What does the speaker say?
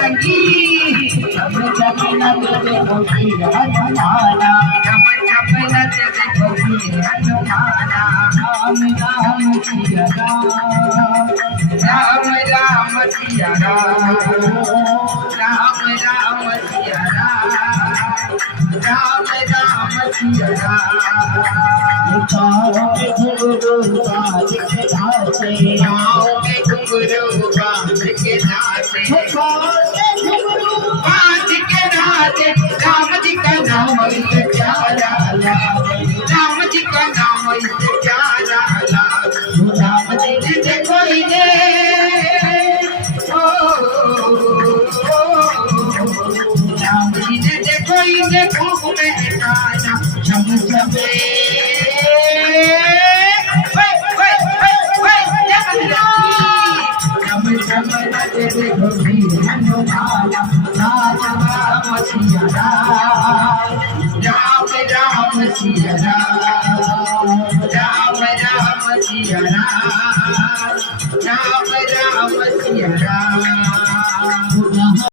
रंगी जब जब नचते वीर हनुमाना जब जब नचते वीर हनुमाना राम राम सिया राम राम राम सिया राम राम राम सिया राम राम राम सिया राम गाँव में घुंघरू बाज के नाचे गाँव में घुंघरू बाज के नाचे बाज के नाचे राम जी का नाम इसे प्यारा राम जी का नाम इसे प्यारा राम जी ने देखो इन्हें राम जी ने देखो इन्हें खूब में गाना जब जब देखो वीर हनुमाना राम राम सिया राम राम सिया राम राम राम सिया राम राम राम सिया राम